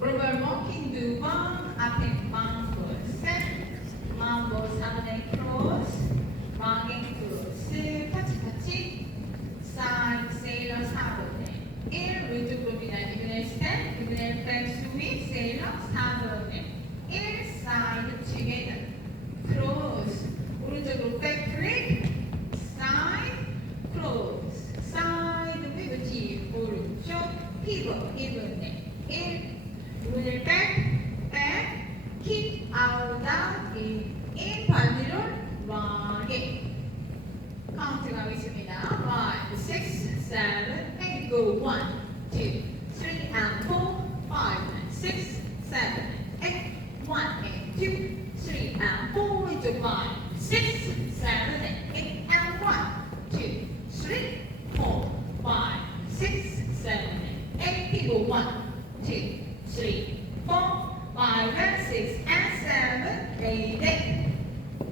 Robert walking do one, up and mambo, step, mambo, 3번 cross, 왕행 cross, 같이, side, sailor, 4번에, 1, 왼쪽으로 미나, 2분의 step, 2분의 back swing, sailor, 4번에, 1, side, together, cross, 오른쪽으로 back click, side, cross, side, pivot, 오른쪽, pivot, 1분의, 1, 문을 back, kick, out, down, in, 반대로 왕에 카운트 가겠습니다. 5, 6, 7, 8, go 1, 2, 3, and 4, 5, 6, 7, 8, 1, and 2, 3, and 4, 왼쪽 5, 6, 7, 8, and 1, 2, 3, 4, 5, 6, 7, 8, people 1, 2, 3, 4, 5, and 6,